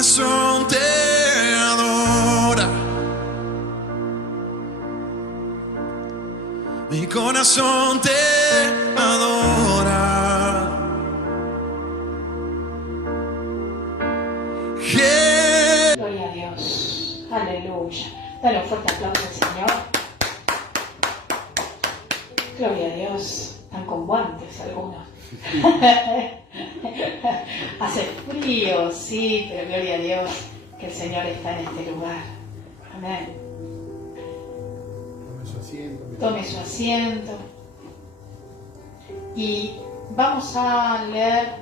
corazón te adora. Mi corazón te adora. Gloria a Dios. Aleluya. Dale un fuerte aplauso al Señor. Gloria a Dios. Están con guantes algunos. Hace frío, sí, pero gloria a Dios que el Señor está en este lugar. Amén. Tome su asiento. Tome su asiento. Y vamos a leer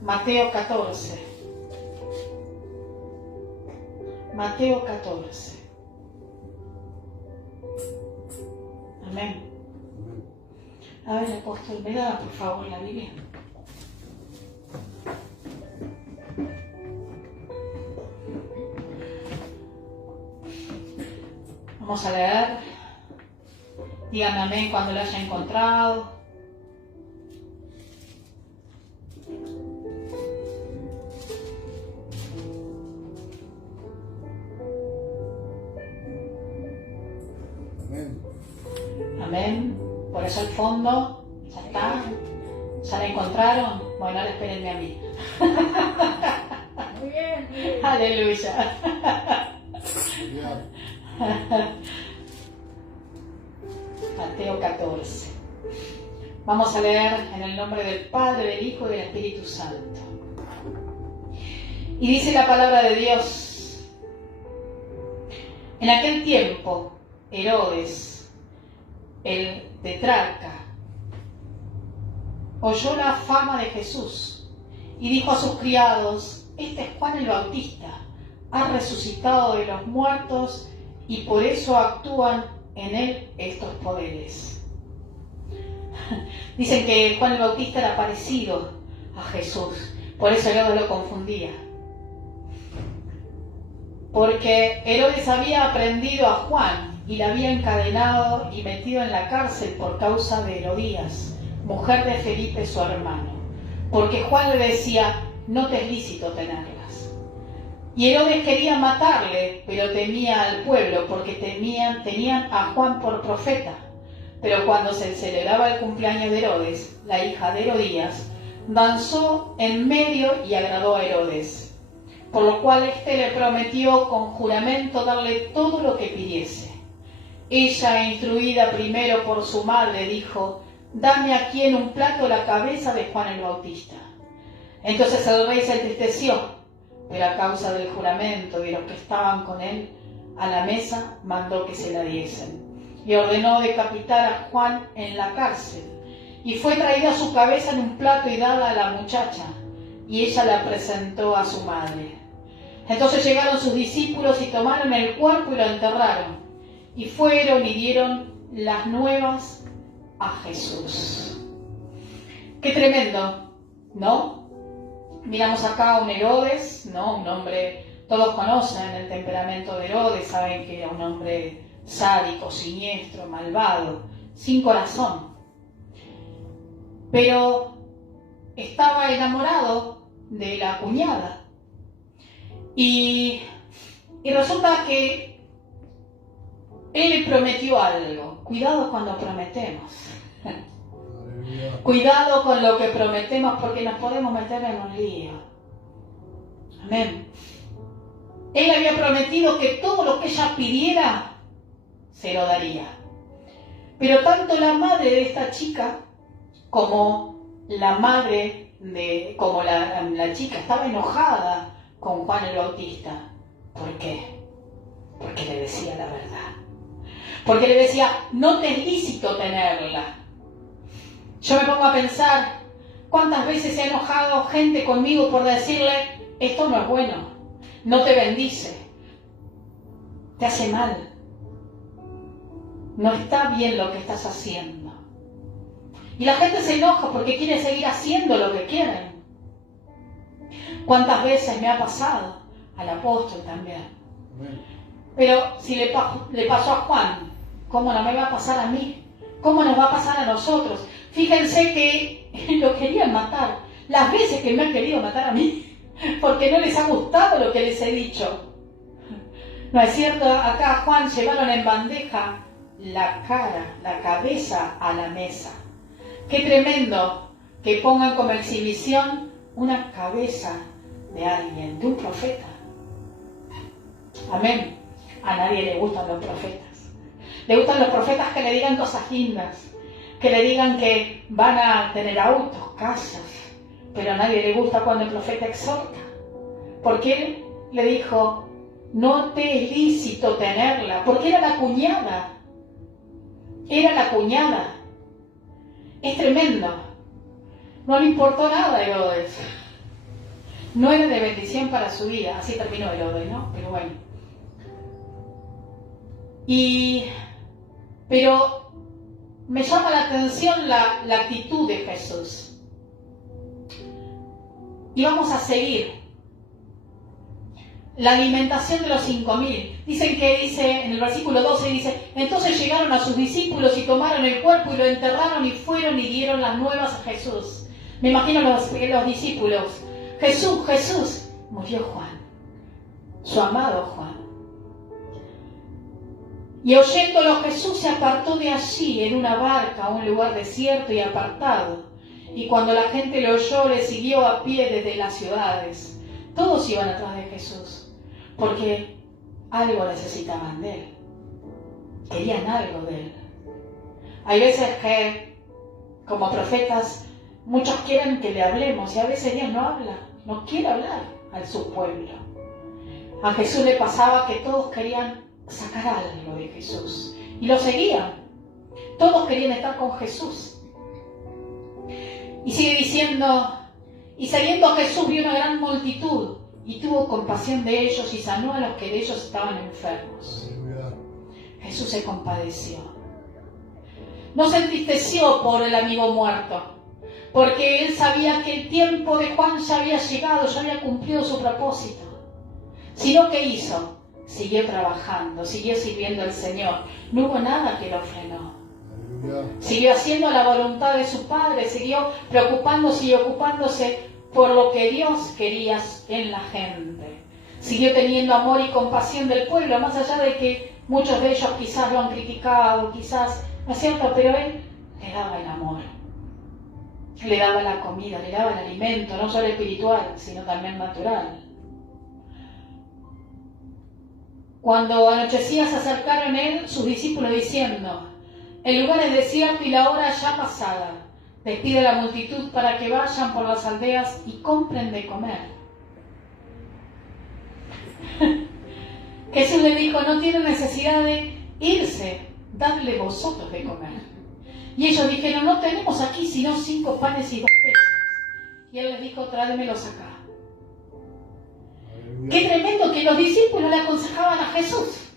Mateo 14. Mateo 14. Amén. A ver, apóstol, me da por favor la Biblia. Vamos a leer. Díganme amén cuando lo haya encontrado. Amén. Amén. Por eso el fondo, ya está. ¿Ya la encontraron? Bueno, ahora espérenme a mí. Muy bien, muy bien. Aleluya. Mateo 14. Vamos a leer en el nombre del Padre, del Hijo y del Espíritu Santo. Y dice la palabra de Dios: en aquel tiempo, Herodes, el tetrarca, oyó la fama de Jesús y dijo a sus criados: este es Juan el Bautista, ha resucitado de los muertos y por eso actúan en él estos poderes. Dicen que Juan el Bautista era parecido a Jesús, por eso Herodes lo confundía. Porque Herodes había prendido a Juan y la había encadenado y metido en la cárcel por causa de Herodías, mujer de Felipe su hermano, porque Juan le decía: no te es lícito tenerlas. Y Herodes quería matarle, pero temía al pueblo, porque tenían a Juan por profeta. Pero cuando se celebraba el cumpleaños de Herodes, la hija de Herodías danzó en medio y agradó a Herodes, por lo cual éste le prometió con juramento darle todo lo que pidiese. Ella, instruida primero por su madre, dijo: dame aquí en un plato la cabeza de Juan el Bautista. Entonces el rey se entristeció, pero a causa del juramento y de los que estaban con él a la mesa, mandó que se la diesen. Y ordenó decapitar a Juan en la cárcel. Y fue traída su cabeza en un plato y dada a la muchacha, y ella la presentó a su madre. Entonces llegaron sus discípulos y tomaron el cuerpo y lo enterraron. Y fueron y dieron las nuevas a Jesús. Qué tremendo, ¿no? Miramos acá a un Herodes, ¿no? Un hombre, todos conocen el temperamento de Herodes, saben que era un hombre sádico, siniestro, malvado, sin corazón. Pero estaba enamorado de la cuñada. Y resulta que él le prometió algo. Cuidado cuando prometemos. Cuidado con lo que prometemos, porque nos podemos meter en un lío. Amén. Él había prometido que todo lo que ella pidiera se lo daría. Pero tanto la madre de esta chica como la madre como la chica estaba enojada con Juan el Bautista. ¿Por qué? Porque le decía la verdad. Porque le decía: no te es lícito tenerla. Yo me pongo a pensar cuántas veces se ha enojado gente conmigo por decirle: esto no es bueno, no te bendice, te hace mal, no está bien lo que estás haciendo. Y la gente se enoja porque quiere seguir haciendo lo que quieren. ¿Cuántas veces me ha pasado? Al apóstol también. Pero si le pasó a Juan, ¿cómo no me va a pasar a mí? ¿Cómo nos va a pasar a nosotros? Fíjense que lo querían matar. Las veces que me han querido matar a mí, porque no les ha gustado lo que les he dicho. ¿No es cierto? Acá a Juan llevaron en bandeja la cara, la cabeza a la mesa. Qué tremendo que pongan como exhibición una cabeza de alguien, de un profeta. Amén. A nadie le gustan los profetas. Le gustan los profetas que le digan cosas lindas, que le digan que van a tener autos, casas, pero a nadie le gusta cuando el profeta exhorta. Porque él le dijo, no te es lícito tenerla, porque era la cuñada. Era la cuñada. Es tremendo. No le importó nada a Herodes. No era de bendición para su vida. Así terminó Herodes, ¿no? Pero bueno. Pero me llama la atención la actitud de Jesús. Y vamos a seguir. La alimentación de los 5.000. Dice en el versículo 12, dice, entonces llegaron a sus discípulos y tomaron el cuerpo y lo enterraron y fueron y dieron las nuevas a Jesús. Me imagino los discípulos. Jesús, murió Juan, su amado Juan. Y oyéndolo Jesús se apartó de allí en una barca a un lugar desierto y apartado. Y cuando la gente le oyó, le siguió a pie desde las ciudades. Todos iban atrás de Jesús, porque algo necesitaban de él. Querían algo de él. Hay veces que, como profetas, muchos quieren que le hablemos y a veces Dios no habla, no quiere hablar a su pueblo. A Jesús le pasaba que todos querían sacar algo de Jesús y lo seguían. Todos querían estar con Jesús. Y sigue diciendo, y saliendo Jesús vio una gran multitud y tuvo compasión de ellos y sanó a los que de ellos estaban enfermos. Jesús se compadeció. No se entristeció por el amigo muerto, porque él sabía que el tiempo de Juan ya había llegado, ya había cumplido su propósito. Sino que hizo, siguió trabajando, siguió sirviendo al Señor. No hubo nada que lo frenó. Siguió haciendo la voluntad de su Padre, siguió preocupándose y ocupándose por lo que Dios quería en la gente. Siguió teniendo amor y compasión del pueblo, más allá de que muchos de ellos quizás lo han criticado, quizás, ¿no es cierto? Pero él le daba el amor, le daba la comida, le daba el alimento, no solo espiritual, sino también natural. Cuando anochecía se acercaron a él sus discípulos diciendo, el lugar es desierto y la hora ya pasada. Despide a la multitud para que vayan por las aldeas y compren de comer. Jesús le dijo, no tienen necesidad de irse, dadle vosotros de comer. Y ellos dijeron, no tenemos aquí sino 5 panes y 2 peces. Y él les dijo, tráemelos acá. Qué tremendo que los discípulos le aconsejaban a Jesús.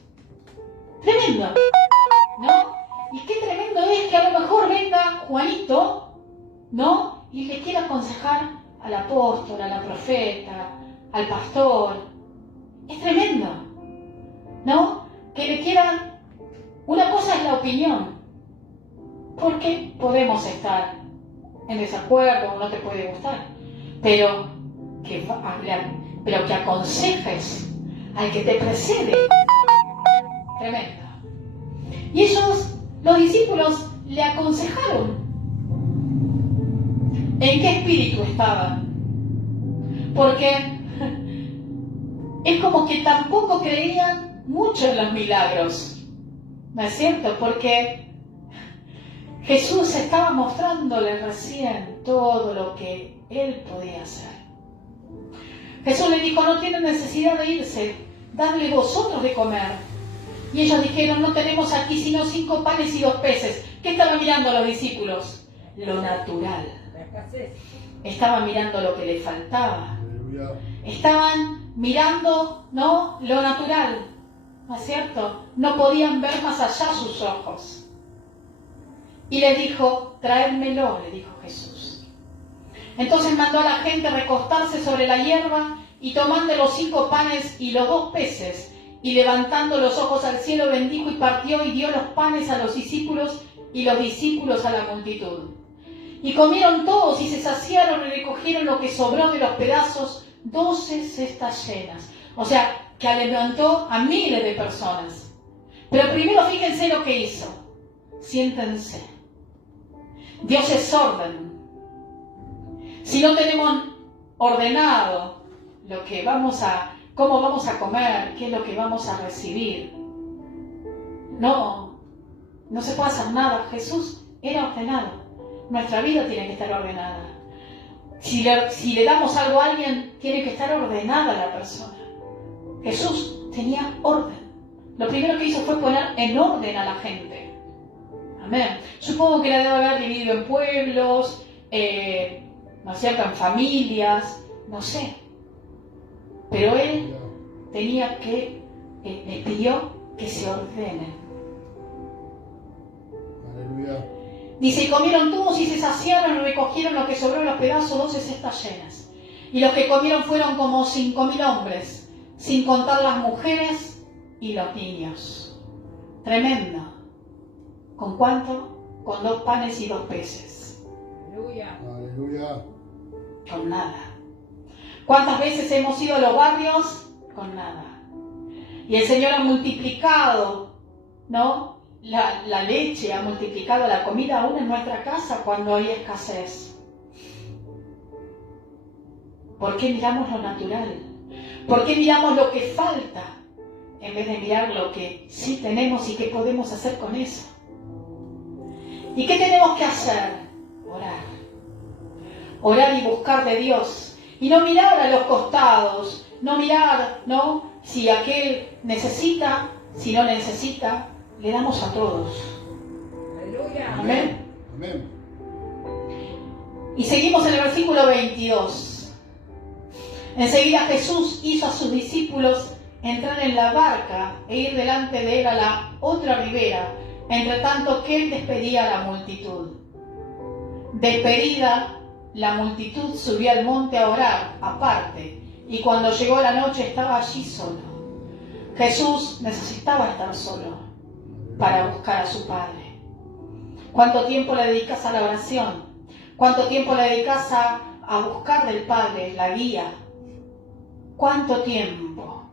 Tremendo, ¿no? Y qué tremendo es que a lo mejor venga Juanito, ¿no? Y le quiera aconsejar al apóstol, a la profeta, al pastor. Es tremendo, ¿no? Que le quieran. Una cosa es la opinión, porque podemos estar en desacuerdo o no te puede gustar, pero que aconsejes al que te precede. Tremendo. Y ellos, los discípulos, le aconsejaron en qué espíritu estaban, porque es como que tampoco creían mucho en los milagros, ¿no es cierto? Porque Jesús estaba mostrándoles recién todo lo que él podía hacer. Jesús le dijo, no tienen necesidad de irse, dadle vosotros de comer. Y ellos dijeron, no tenemos aquí sino 5 panes y 2 peces. ¿Qué estaban mirando los discípulos? Lo natural. Estaban mirando lo que les faltaba. Estaban mirando, ¿no?, lo natural, ¿no es cierto? No podían ver más allá sus ojos. Y les dijo, traédmelo, le dijo Jesús. Entonces mandó a la gente recostarse sobre la hierba y tomando los 5 panes y los 2 peces, y levantando los ojos al cielo bendijo y partió y dio los panes a los discípulos y los discípulos a la multitud. Y comieron todos y se saciaron y recogieron lo que sobró de los pedazos 12 cestas llenas. O sea, que alimentó a miles de personas. Pero primero fíjense lo que hizo. Siéntense. Dios es orden. Si no tenemos ordenado lo que cómo vamos a comer, qué es lo que vamos a recibir, no se puede hacer nada. Jesús era ordenado. Nuestra vida tiene que estar ordenada. Si le damos algo a alguien, tiene que estar ordenada la persona. Jesús tenía orden. Lo primero que hizo fue poner en orden a la gente. Amén. Supongo que la debe haber dividido en pueblos, ¿no es cierto?, en familias, no sé. Pero él les pidió que se ordenen. Aleluya. Dice, y comieron todos y se saciaron y recogieron lo que sobró en los pedazos, 12 cestas llenas. Y los que comieron fueron como 5.000 hombres, sin contar las mujeres y los niños. Tremendo. ¿Con cuánto? Con 2 panes y 2 peces. Aleluya. Aleluya. Con nada. ¿Cuántas veces hemos ido a los barrios? Con nada. Y el Señor ha multiplicado, ¿no?, la leche, ha multiplicado la comida aún en nuestra casa cuando hay escasez. ¿Por qué miramos lo natural? ¿Por qué miramos lo que falta en vez de mirar lo que sí tenemos y qué podemos hacer con eso? ¿Y qué tenemos que hacer? Orar. Orar y buscar de Dios. Y no mirar a los costados. No mirar, ¿no?, si aquel necesita, si no necesita. Le damos a todos. Aleluya. Amén. Amén. Y seguimos en el versículo 22. Enseguida Jesús hizo a sus discípulos entrar en la barca e ir delante de él a la otra ribera, entre tanto que él despedía a la multitud. Despedida, la multitud subió al monte a orar, aparte, y cuando llegó la noche estaba allí solo. Jesús necesitaba estar solo para buscar a su Padre. ¿Cuánto tiempo le dedicas a la oración? ¿Cuánto tiempo le dedicas a buscar del Padre la guía? ¿Cuánto tiempo?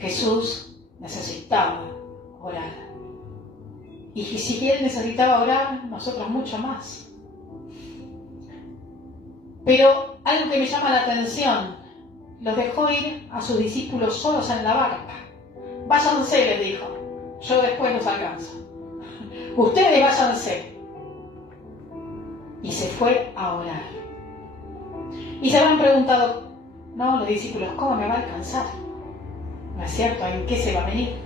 Jesús necesitaba orar. Y si Él necesitaba orar, nosotros mucho más. Pero algo que me llama la atención, los dejó ir a sus discípulos solos en la barca. Váyanse, les dijo. Yo después los alcanzo. Ustedes váyanse. Y se fue a orar. Y se habrán preguntado, no, los discípulos, ¿cómo me va a alcanzar? ¿No es cierto? ¿En qué se va a venir?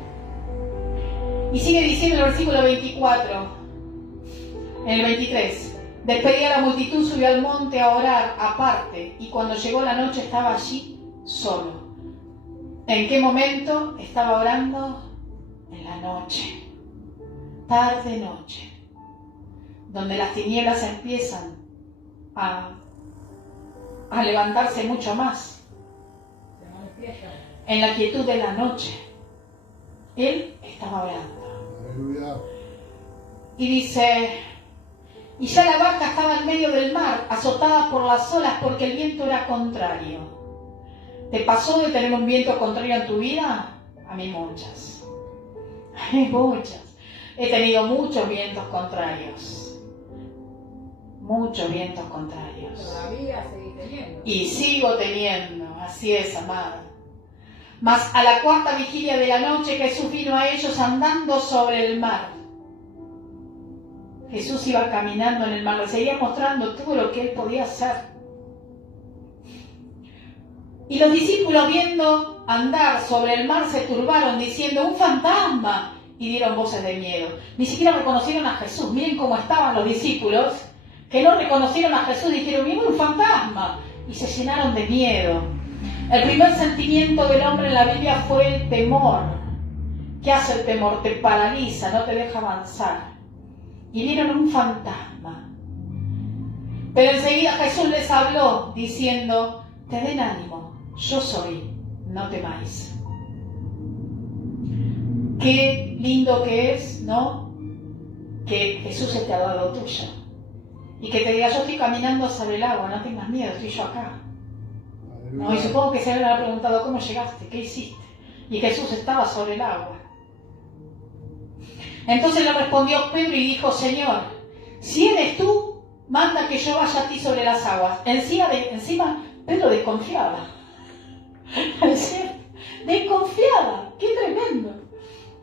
Y sigue diciendo el versículo 24, en el 23. Despedida la multitud, subió al monte a orar aparte, y cuando llegó la noche estaba allí solo. ¿En qué momento estaba orando? En la noche, tarde-noche, donde las tinieblas empiezan a levantarse mucho más. En la quietud de la noche, él estaba orando. Aleluya. Y dice, y ya la barca estaba en medio del mar, azotada por las olas porque el viento era contrario. ¿Te pasó de tener un viento contrario en tu vida? A mí muchas. A mí muchas. He tenido muchos vientos contrarios. Muchos vientos contrarios. Todavía seguís teniendo. Y sigo teniendo, así es, amada. Mas a la cuarta vigilia de la noche Jesús vino a ellos andando sobre el mar. Jesús iba caminando en el mar, le seguía mostrando todo lo que él podía hacer. Y los discípulos, viendo andar sobre el mar, se turbaron diciendo, ¡un fantasma! Y dieron voces de miedo. Ni siquiera reconocieron a Jesús. Miren cómo estaban los discípulos, que no reconocieron a Jesús, dijeron, ¡mira, un fantasma! Y se llenaron de miedo. El primer sentimiento del hombre en la Biblia fue el temor. ¿Qué hace el temor? Te paraliza, no te deja avanzar. Y vieron un fantasma. Pero enseguida Jesús les habló diciendo, te den ánimo, yo soy, no temáis. Qué lindo que es, ¿no? Que Jesús esté al lado tuyo. Y que te diga, yo estoy caminando sobre el agua, no tengas miedo, estoy yo acá. ¿no? Y supongo que se le habrá preguntado, ¿cómo llegaste? ¿Qué hiciste? Y Jesús estaba sobre el agua. Entonces le respondió Pedro y dijo, Señor, si eres tú, manda que yo vaya a ti sobre las aguas. Encima Pedro desconfiaba. Desconfiaba. ¡Qué tremendo!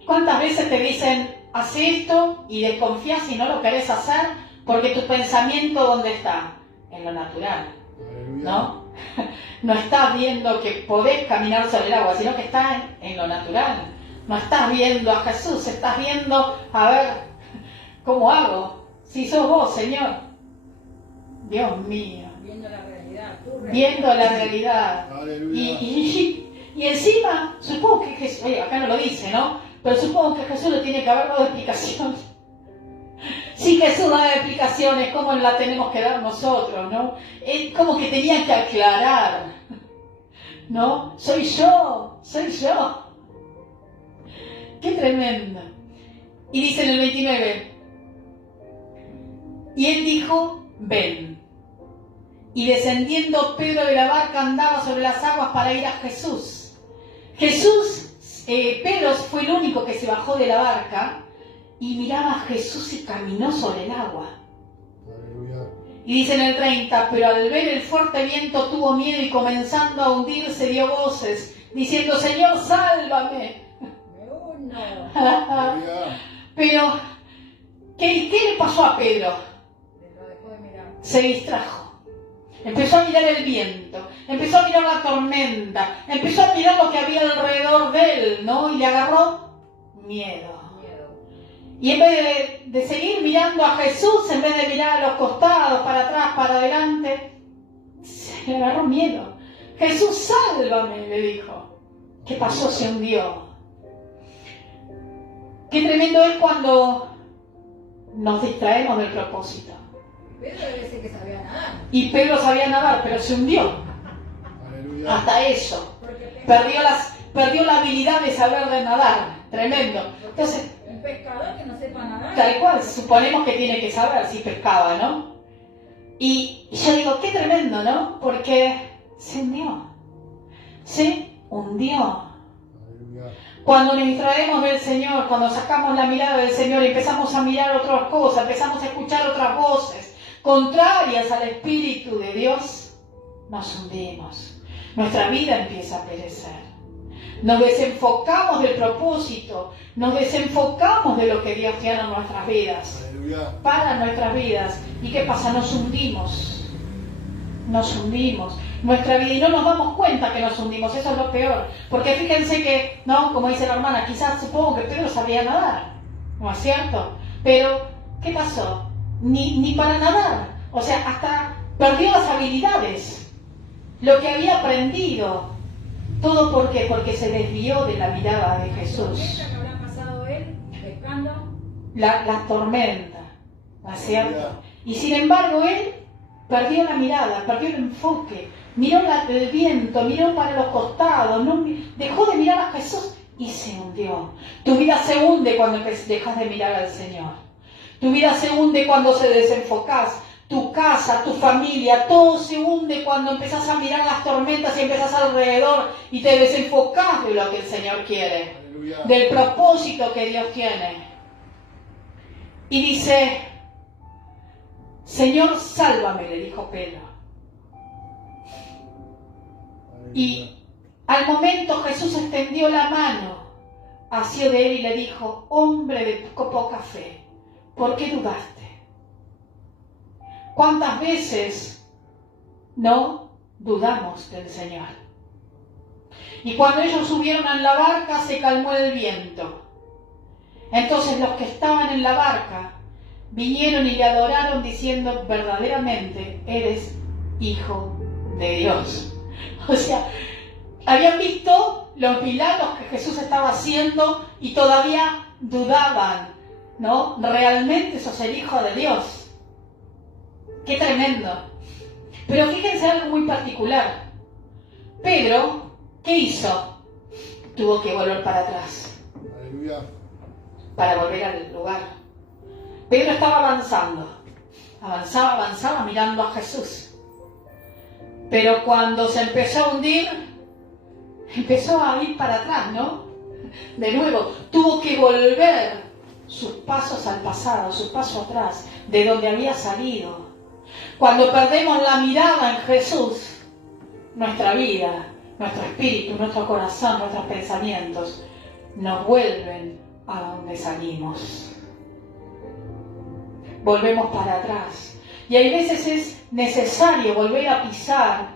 ¿Cuántas veces te dicen, haz esto y desconfías y no lo querés hacer porque tu pensamiento, ¿dónde está? En lo natural, ¿no? No estás viendo que podés caminar sobre el agua, sino que estás en lo natural. No estás viendo a Jesús, estás viendo, a ver, ¿cómo hago? Si sos vos, Señor. Dios mío. Viendo la realidad. Viendo la realidad. Aleluya. Y encima, supongo que Jesús, oye, acá no lo dice, ¿no? Pero supongo que Jesús le tiene que haber dado explicación. Si Jesús da explicaciones, ¿cómo la tenemos que dar nosotros, no? Es como que tenía que aclarar, ¿no? Soy yo. ¡Qué tremendo! Y dice en el 29, y él dijo, ven. Y descendiendo Pedro de la barca andaba sobre las aguas para ir a Jesús. Pedro fue el único que se bajó de la barca y miraba a Jesús y caminó sobre el agua. Aleluya. Y dice en el 30, pero al ver el fuerte viento tuvo miedo y comenzando a hundirse dio voces, diciendo, Señor, sálvame. Aleluya. Pero, ¿qué le pasó a Pedro? Lo dejó de mirar. Se distrajo. Empezó a mirar el viento, empezó a mirar la tormenta, empezó a mirar lo que había alrededor de él, ¿no? Y le agarró miedo. Y en vez de seguir mirando a Jesús, en vez de mirar a los costados, para atrás, para adelante, se le agarró miedo. Jesús, sálvame, le dijo. ¿Qué pasó? Se hundió. Qué tremendo es cuando nos distraemos del propósito. Pedro debe ser que sabía nadar. Y Pedro sabía nadar, pero se hundió. Aleluya. Hasta eso. Porque Perdió la habilidad de saber de nadar. Tremendo. Entonces, un pescador que no sepa nadar. tal cual, suponemos que tiene que saber si pescaba, ¿no? Y yo digo, qué tremendo, ¿no? Porque se hundió. Se hundió. Aleluya. Cuando nos distraemos del Señor, cuando sacamos la mirada del Señor y empezamos a mirar otras cosas, empezamos a escuchar otras voces contrarias al Espíritu de Dios, nos hundimos. Nuestra vida empieza a perecer. Nos desenfocamos del propósito, nos desenfocamos de lo que Dios tiene en nuestras vidas, Aleluya. para nuestras vidas. ¿Y qué pasa? Nos hundimos. Nuestra vida, y no nos damos cuenta que nos hundimos, eso es lo peor. Porque fíjense que, ¿no? Como dice la hermana, quizás supongo que Pedro sabía nadar, ¿no es cierto? Pero, ¿qué pasó? Ni para nadar. O sea, hasta perdió las habilidades, lo que había aprendido. ¿Todo por qué? Porque se desvió de la mirada de Jesús. ¿Qué que habrá pasado él pescando? La tormenta, ¿no es cierto? Y sin embargo él perdió la mirada, perdió el enfoque, miró el viento, miró para los costados, dejó de mirar a Jesús y se hundió. Tu vida se hunde cuando dejas de mirar al Señor. Tu vida se hunde cuando se desenfocás. Tu casa, tu familia, todo se hunde cuando empezás a mirar las tormentas y empezás alrededor y te desenfocás de lo que el Señor quiere, Aleluya. del propósito que Dios tiene. Y dice, Señor, sálvame, le dijo Pedro. Y al momento Jesús extendió la mano hacia de él y le dijo, hombre de poca fe, ¿por qué dudaste? ¿Cuántas veces no dudamos del Señor? Y cuando ellos subieron en la barca se calmó el viento. Entonces los que estaban en la barca vinieron y le adoraron diciendo, verdaderamente eres Hijo de Dios. O sea, habían visto los milagros que Jesús estaba haciendo y todavía dudaban, ¿no? Realmente sos el Hijo de Dios. ¡Qué tremendo! Pero fíjense algo muy particular. Pedro, ¿qué hizo? Tuvo que volver para atrás. Aleluya. Para volver al lugar. Pedro estaba avanzando. Avanzaba mirando a Jesús. Pero cuando se empezó a hundir, empezó a ir para atrás, ¿no? De nuevo, tuvo que volver sus pasos al pasado, su paso atrás, de donde había salido. Cuando perdemos la mirada en Jesús, nuestra vida, nuestro espíritu, nuestro corazón, nuestros pensamientos, nos vuelven a donde salimos. Volvemos para atrás. Y hay veces es necesario volver a pisar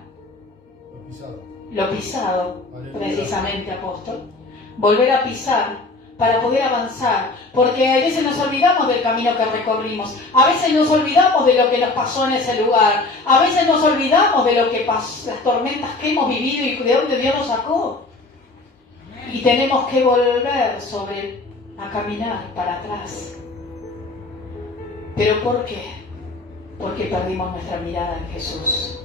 lo pisado, precisamente, apóstol. Volver a pisar para poder avanzar, porque a veces nos olvidamos del camino que recorrimos, a veces nos olvidamos de lo que nos pasó en ese lugar, a veces nos olvidamos de lo que pasó, las tormentas que hemos vivido y de dónde Dios nos sacó. Y tenemos que volver a caminar para atrás. ¿Pero por qué? Porque perdimos nuestra mirada en Jesús.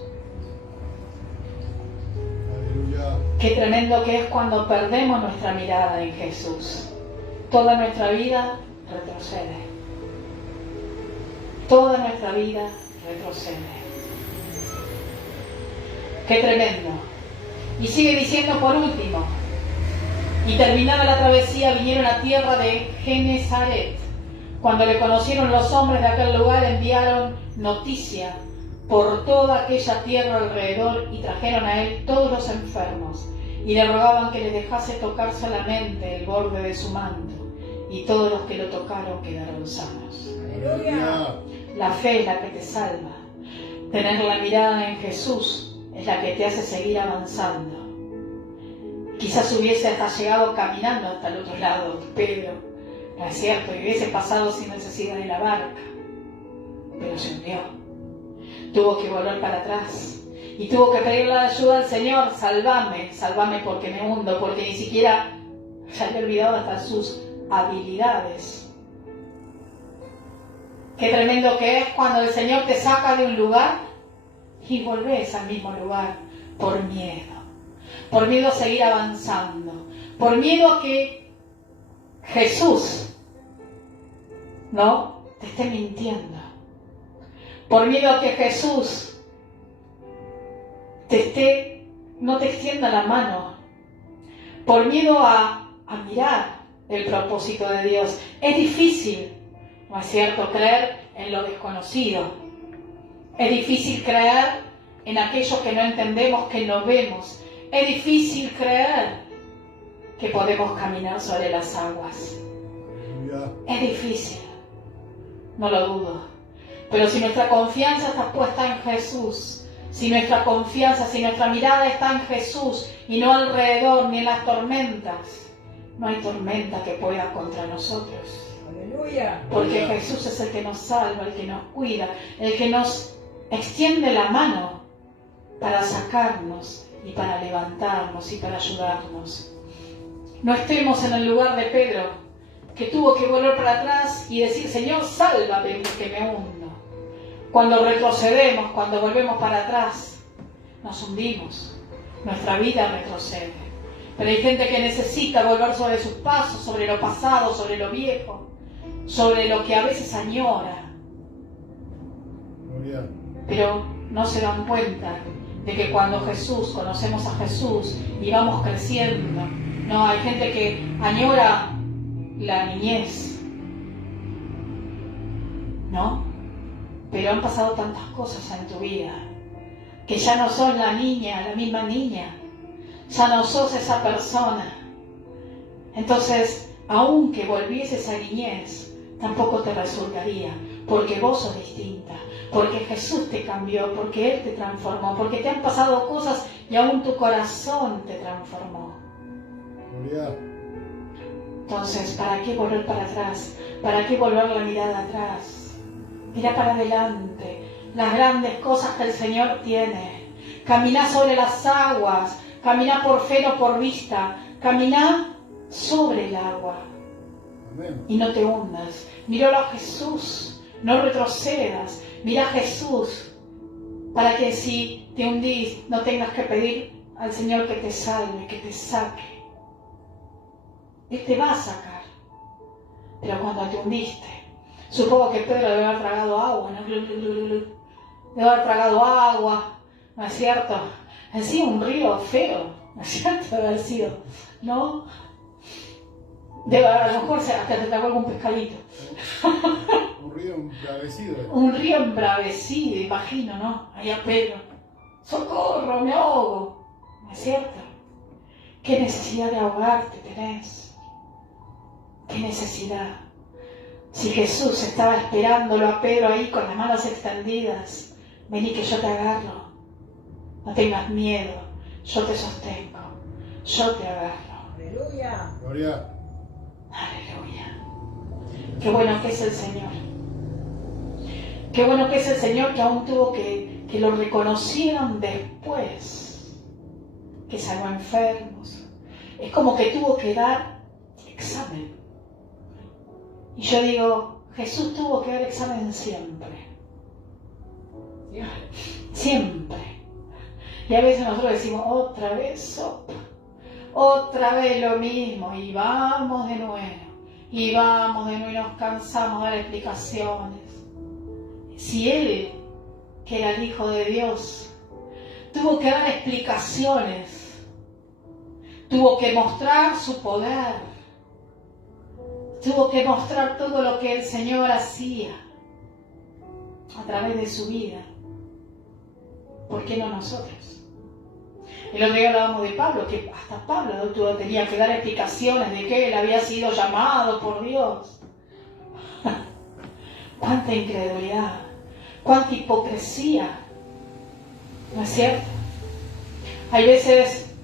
Aleluya. Qué tremendo que es cuando perdemos nuestra mirada en Jesús. Toda nuestra vida retrocede. Toda nuestra vida retrocede. Qué tremendo. Y sigue diciendo por último, y terminada la travesía vinieron a tierra de Genesaret. Cuando le conocieron los hombres de aquel lugar, enviaron noticia por toda aquella tierra alrededor y trajeron a él todos los enfermos y le rogaban que le dejase tocar solamente el borde de su manto, y todos los que lo tocaron quedaron sanos. Aleluya. La fe es la que te salva. Tener la mirada en Jesús es la que te hace seguir avanzando. Quizás hubiese hasta llegado caminando hasta el otro lado, Pedro, no es cierto, y hubiese pasado sin necesidad de la barca, pero se hundió. Tuvo que volver para atrás y tuvo que pedirle la ayuda al Señor. Sálvame, sálvame porque me hundo, porque ni siquiera se había olvidado hasta sus habilidades. Qué tremendo que es cuando el Señor te saca de un lugar y volvés al mismo lugar por miedo a seguir avanzando, por miedo a que Jesús no te esté mintiendo, por miedo a que Jesús no te extienda la mano, por miedo a mirar el propósito de Dios. Es difícil, ¿no es cierto?, creer en lo desconocido. Es difícil creer en aquello que no entendemos, que no vemos. Es difícil creer que podemos caminar sobre las aguas. Es difícil, no lo dudo. Pero si nuestra confianza está puesta en Jesús, si nuestra mirada está en Jesús y no alrededor ni en las tormentas, no hay tormenta que pueda contra nosotros. Aleluya. Porque Jesús es el que nos salva, el que nos cuida, el que nos extiende la mano para sacarnos y para levantarnos y para ayudarnos. No estemos en el lugar de Pedro, que tuvo que volver para atrás y decir: Señor, sálvame porque me hundo. Cuando retrocedemos, cuando volvemos para atrás, nos hundimos. Nuestra vida retrocede. Pero hay gente que necesita volver sobre sus pasos, sobre lo pasado, sobre lo viejo, sobre lo que a veces añora. Pero no se dan cuenta de que cuando conocemos a Jesús y vamos creciendo, no, hay gente que añora la niñez, ¿no? Pero han pasado tantas cosas en tu vida que ya no sos la misma niña, ya no sos esa persona. Entonces, aunque volvieses a niñez, tampoco te resultaría, porque vos sos distinta, porque Jesús te cambió, porque Él te transformó, porque te han pasado cosas y aún tu corazón te transformó. Entonces, ¿para qué volver para atrás? ¿Para qué volver la mirada atrás? Mira para adelante, las grandes cosas que el Señor tiene. Camina sobre las aguas, camina por fe, no por vista, camina sobre el agua. Amén. Y no te hundas. Míralo a Jesús, no retrocedas. Mira a Jesús, para que si te hundís no tengas que pedir al Señor que te salve, que te saque. Él te va a sacar. Pero cuando te hundiste, supongo que Pedro debe haber tragado agua, ¿no? Debe haber tragado agua, ¿no es cierto? Encima un río feo, ¿no es cierto? Debe haber sido, ¿no? A lo mejor hasta te tragó algún pescadito. Un río embravecido. Un río embravecido, imagino, ¿no? Ahí a Pedro. ¡Socorro, me ahogo! ¿No es cierto? ¿Qué necesidad de ahogarte tenés? ¿Qué necesidad? Si Jesús estaba esperándolo a Pedro ahí con las manos extendidas, vení que yo te agarro. No tengas miedo, yo te sostengo, yo te agarro. Aleluya. Gloria. Aleluya. Qué bueno que es el Señor. Qué bueno que es el Señor que aún tuvo que lo reconocieron después, que sanó enfermos. Es como que tuvo que dar examen. Y yo digo, Jesús tuvo que dar examen siempre. Siempre. Y a veces nosotros decimos, otra vez sopa, otra vez lo mismo, y vamos de nuevo, y nos cansamos de dar explicaciones. Si Él, que era el Hijo de Dios, tuvo que dar explicaciones, tuvo que mostrar su poder, tuvo que mostrar todo lo que el Señor hacía a través de su vida, ¿por qué no nosotros? El otro día hablábamos de Pablo, que hasta Pablo tenía que dar explicaciones de que él había sido llamado por Dios. ¡Cuánta incredulidad! ¡Cuánta hipocresía! ¿No es cierto? Hay veces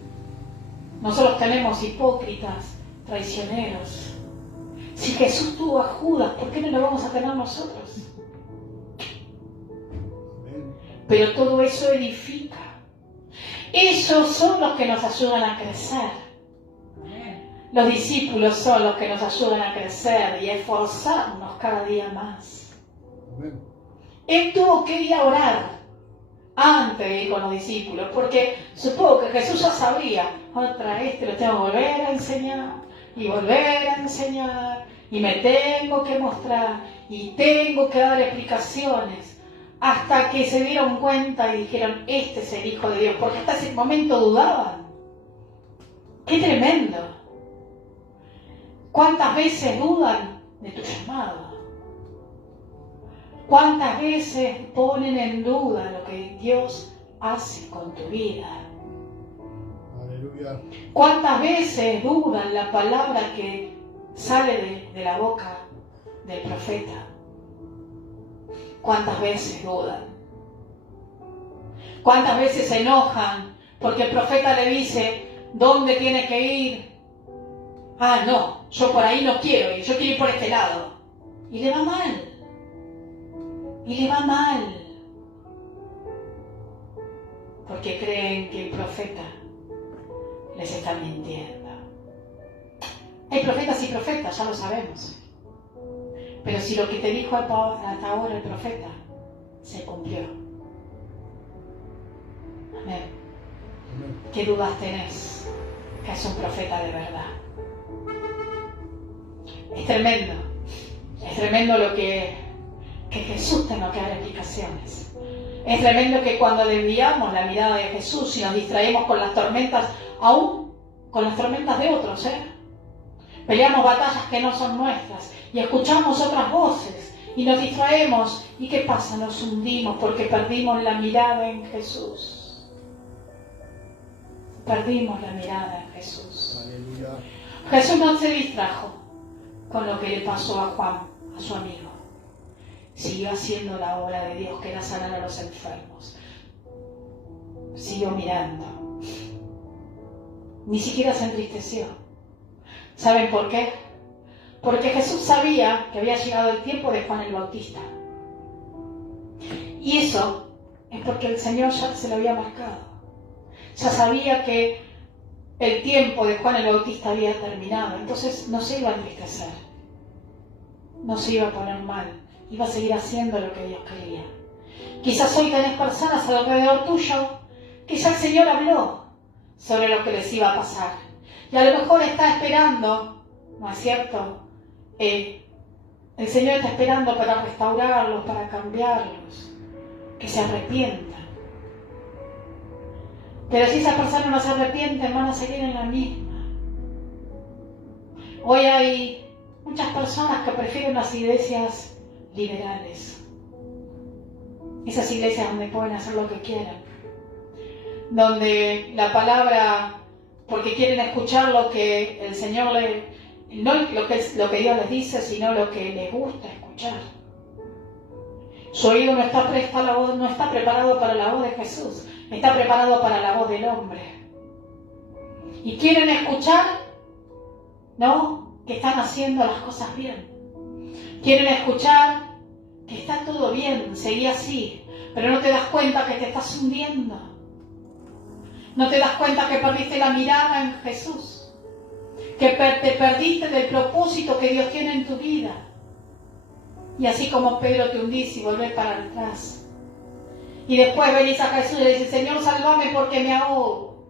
nosotros tenemos hipócritas, traicioneros. Si Jesús tuvo a Judas, ¿por qué no lo vamos a tener nosotros? Pero todo eso edifica. Esos son los que nos ayudan a crecer. Los discípulos son los que nos ayudan a crecer y a esforzarnos cada día más. Él tuvo que ir a orar antes de ir con los discípulos, porque supongo que Jesús ya sabía, otra vez te lo tengo que volver a enseñar, y volver a enseñar, y me tengo que mostrar, y tengo que dar explicaciones. Hasta que se dieron cuenta y dijeron, este es el Hijo de Dios, porque hasta ese momento dudaban. ¡Qué tremendo! ¿Cuántas veces dudan de tu llamado? ¿Cuántas veces ponen en duda lo que Dios hace con tu vida? Aleluya. ¿Cuántas veces dudan la palabra que sale de la boca del profeta? ¿Cuántas veces dudan? ¿Cuántas veces se enojan porque el profeta le dice dónde tiene que ir? Ah, no, yo por ahí no quiero ir, yo quiero ir por este lado. Y le va mal. Y le va mal. Porque creen que el profeta les está mintiendo. Hay profetas y profetas, ya lo sabemos. Pero si lo que te dijo hasta ahora el profeta se cumplió. Amén. ¿Qué dudas tenés que es un profeta de verdad? Es tremendo lo que Jesús tenga que dar explicaciones. Es tremendo que cuando desviamos la mirada de Jesús y nos distraemos con las tormentas, aún con las tormentas de otros, peleamos batallas que no son nuestras y escuchamos otras voces y nos distraemos. ¿Y qué pasa? Nos hundimos porque perdimos la mirada en Jesús. Perdimos la mirada en Jesús. Aleluya. Jesús no se distrajo con lo que le pasó a Juan, a su amigo. Siguió haciendo la obra de Dios, que era sanar a los enfermos. Siguió mirando. Ni siquiera se entristeció. ¿Saben por qué? Porque Jesús sabía que había llegado el tiempo de Juan el Bautista. Y eso es porque el Señor ya se lo había marcado. Ya sabía que el tiempo de Juan el Bautista había terminado. Entonces no se iba a entristecer. No se iba a poner mal. Iba a seguir haciendo lo que Dios quería. Quizás hoy tenés personas alrededor tuyo que ya el Señor habló sobre lo que les iba a pasar. Y a lo mejor está esperando, ¿no es cierto? El Señor está esperando para restaurarlos, para cambiarlos, que se arrepientan. Pero si esa persona no se arrepiente, van a seguir en la misma. Hoy hay muchas personas que prefieren las iglesias liberales. Esas iglesias donde pueden hacer lo que quieran. Donde la palabra, porque quieren escuchar lo que el Señor no lo que Dios les dice, sino lo que les gusta escuchar. Su oído no está preparado para la voz de Jesús, está preparado para la voz del hombre. Y quieren escuchar, ¿no?, que están haciendo las cosas bien. Quieren escuchar que está todo bien, seguí así, pero no te das cuenta que te estás hundiendo. No te das cuenta que perdiste la mirada en Jesús, que te perdiste del propósito que Dios tiene en tu vida. Y así como Pedro te hundís y volvés para atrás. Y después venís a Jesús y le dices, Señor, sálvame porque me ahogo.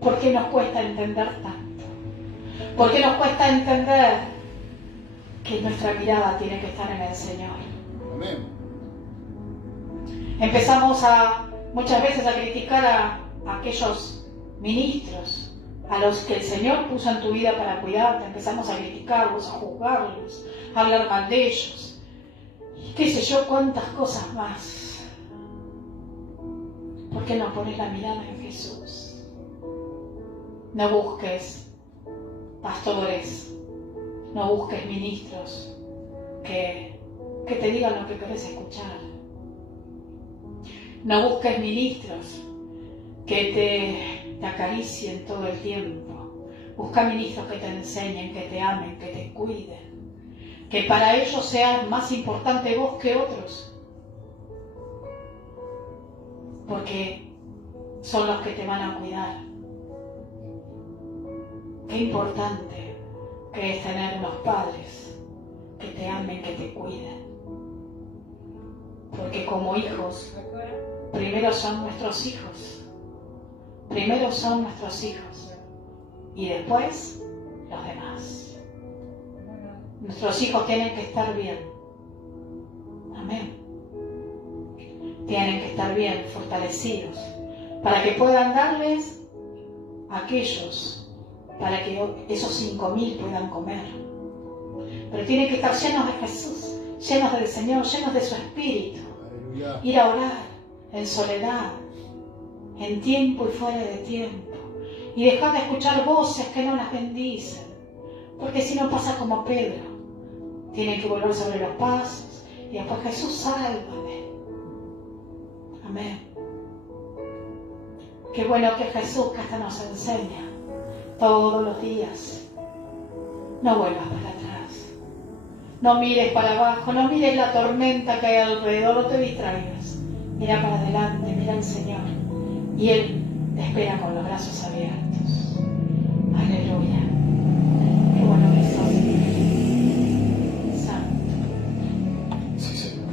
¿Por qué nos cuesta entender tanto? ¿Por qué nos cuesta entender que nuestra mirada tiene que estar en el Señor? Amén. Empezamos muchas veces a criticar a aquellos ministros a los que el Señor puso en tu vida para cuidarte. Empezamos a criticarlos, a juzgarlos, a hablar mal de ellos. Y qué sé yo, cuántas cosas más. ¿Por qué no pones la mirada en Jesús? No busques pastores, no busques ministros que te digan lo que querés escuchar. No busques ministros que te acaricien todo el tiempo. Busca ministros que te enseñen, que te amen, que te cuiden. Que para ellos seas más importante vos que otros. Porque son los que te van a cuidar. Qué importante que es tener unos padres que te amen, que te cuiden. Porque como hijos, primero son nuestros hijos. Primero son nuestros hijos. Y después los demás. Nuestros hijos tienen que estar bien. Amén. Tienen que estar bien, fortalecidos, para que puedan darles a aquellos, para que esos 5.000 puedan comer. Pero tienen que estar llenos de Jesús, llenos del Señor, llenos de su Espíritu. Aleluya. Ir a orar en soledad, en tiempo y fuera de tiempo. Y dejar de escuchar voces que no las bendicen. Porque si no pasa como Pedro. Tienen que volver sobre los pasos. Y después, Jesús, sálvame. Amén. Qué bueno que Jesús que hasta nos enseña todos los días. No vuelvas para atrás. No mires para abajo. No mires la tormenta que hay alrededor. No te distraigas. Mira para adelante. Mira al Señor. Y Él te espera con los brazos abiertos. Aleluya. Qué bueno que sos. Santo. Sí, Señor.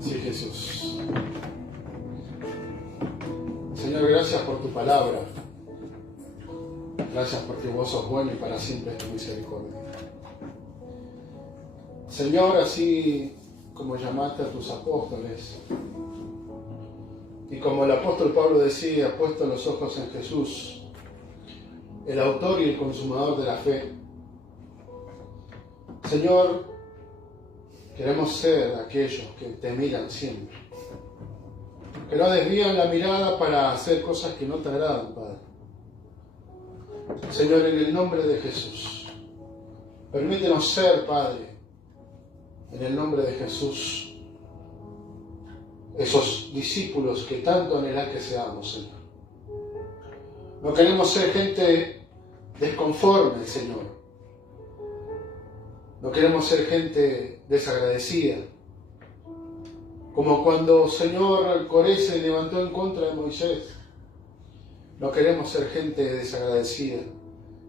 Sí, Jesús. Señor, gracias por tu palabra. Gracias porque vos sos bueno y para siempre es tu misericordia. Señor, así como llamaste a tus apóstoles, y como el apóstol Pablo decía, puesto los ojos en Jesús, el autor y el consumador de la fe. Señor, queremos ser aquellos que te miran siempre, que no desvían la mirada para hacer cosas que no te agradan, Padre. Señor, en el nombre de Jesús, permítenos ser, Padre, en el nombre de Jesús, esos discípulos que tanto anhelan que seamos, Señor. No queremos ser gente desconforme, Señor. No queremos ser gente desagradecida. Como cuando, Señor, Coré se levantó en contra de Moisés. No queremos ser gente desagradecida.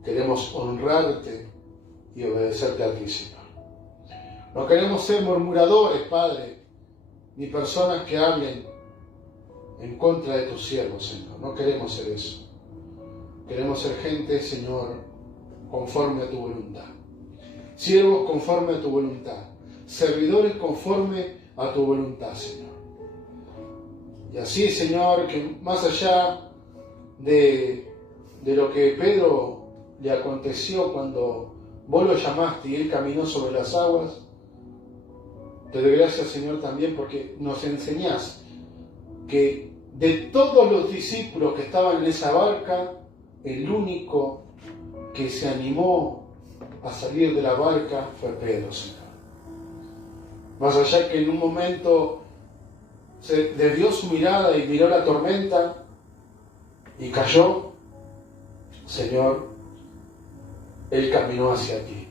Queremos honrarte y obedecerte a ti, Señor. No queremos ser murmuradores, Padre, ni personas que hablen en contra de tus siervos, Señor. No queremos ser eso. Queremos ser gente, Señor, conforme a tu voluntad. Siervos conforme a tu voluntad. Servidores conforme a tu voluntad, Señor. Y así, Señor, que más allá de lo que Pedro le aconteció cuando vos lo llamaste y él caminó sobre las aguas, te doy gracias, Señor, también porque nos enseñás que de todos los discípulos que estaban en esa barca, el único que se animó a salir de la barca fue Pedro, Señor. Más allá que en un momento se desvió su mirada y miró la tormenta y cayó, Señor, Él caminó hacia ti.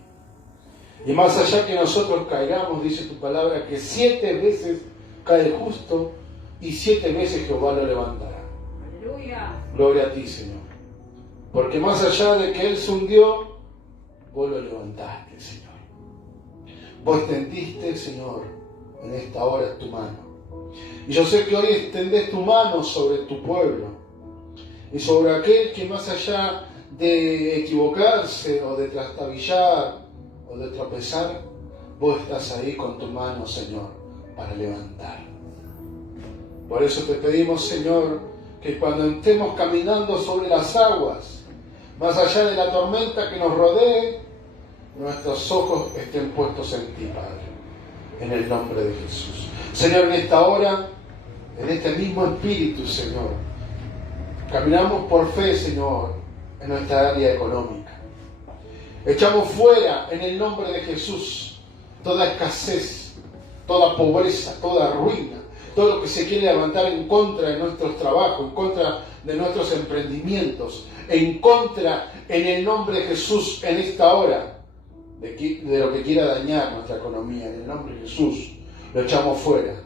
Y más allá que nosotros caigamos, dice tu palabra, que 7 veces cae el justo y 7 veces Jehová lo levantará. Aleluya. Gloria a ti, Señor. Porque más allá de que Él se hundió, vos lo levantaste, Señor. Vos extendiste, Señor, en esta hora tu mano. Y yo sé que hoy extendés tu mano sobre tu pueblo y sobre aquel que más allá de equivocarse o de trastabillar o de tropezar, vos estás ahí con tu mano, Señor, para levantar. Por eso te pedimos, Señor, que cuando estemos caminando sobre las aguas, más allá de la tormenta que nos rodee, nuestros ojos estén puestos en ti, Padre, en el nombre de Jesús. Señor, en esta hora, en este mismo espíritu, Señor, caminamos por fe, Señor, en nuestra área económica. Echamos fuera, en el nombre de Jesús, toda escasez, toda pobreza, toda ruina, todo lo que se quiere levantar en contra de nuestros trabajos, en contra de nuestros emprendimientos, en contra, en el nombre de Jesús, en esta hora, de lo que quiera dañar nuestra economía. En el nombre de Jesús, lo echamos fuera.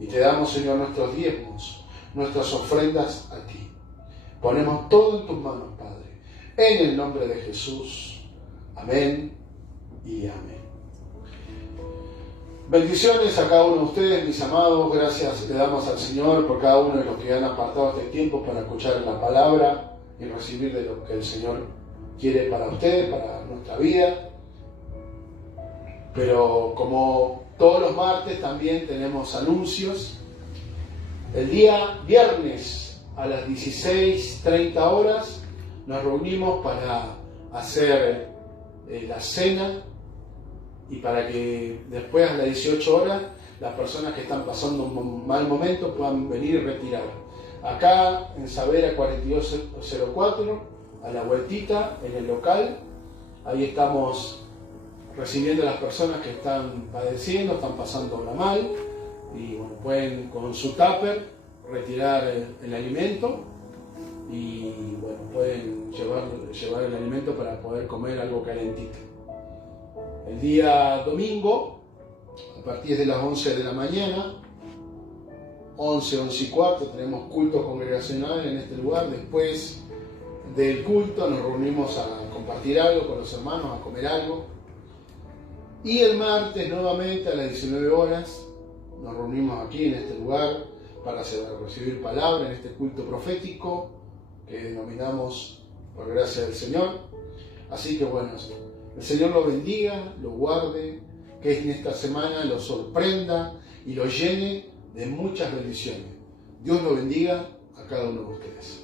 Y te damos, Señor, nuestros diezmos, nuestras ofrendas a ti. Ponemos todo en tus manos, Padre, en el nombre de Jesús. Amén y amén. Bendiciones a cada uno de ustedes, mis amados. Gracias le damos al Señor por cada uno de los que han apartado este tiempo para escuchar la palabra y recibir de lo que el Señor quiere para ustedes, para nuestra vida. Pero como todos los martes también tenemos anuncios. El día viernes a las 16:30 horas nos reunimos para hacer la cena y para que después a las 18 horas las personas que están pasando un mal momento puedan venir y retirar. Acá en Saavedra 4204, a la vueltita en el local, ahí estamos recibiendo a las personas que están padeciendo, están pasándola mal, y bueno, pueden con su tupper retirar el alimento y bueno, pueden llevar el alimento para poder comer algo calentito. El día domingo, a partir de las 11 de la mañana, 11:15, tenemos culto congregacional en este lugar. Después del culto nos reunimos a compartir algo con los hermanos, a comer algo. Y el martes nuevamente a las 19 horas nos reunimos aquí en este lugar para recibir palabra en este culto profético que denominamos por gracia del Señor. Así que bueno, el Señor lo bendiga, lo guarde, que en esta semana lo sorprenda y lo llene de muchas bendiciones. Dios lo bendiga a cada uno de ustedes.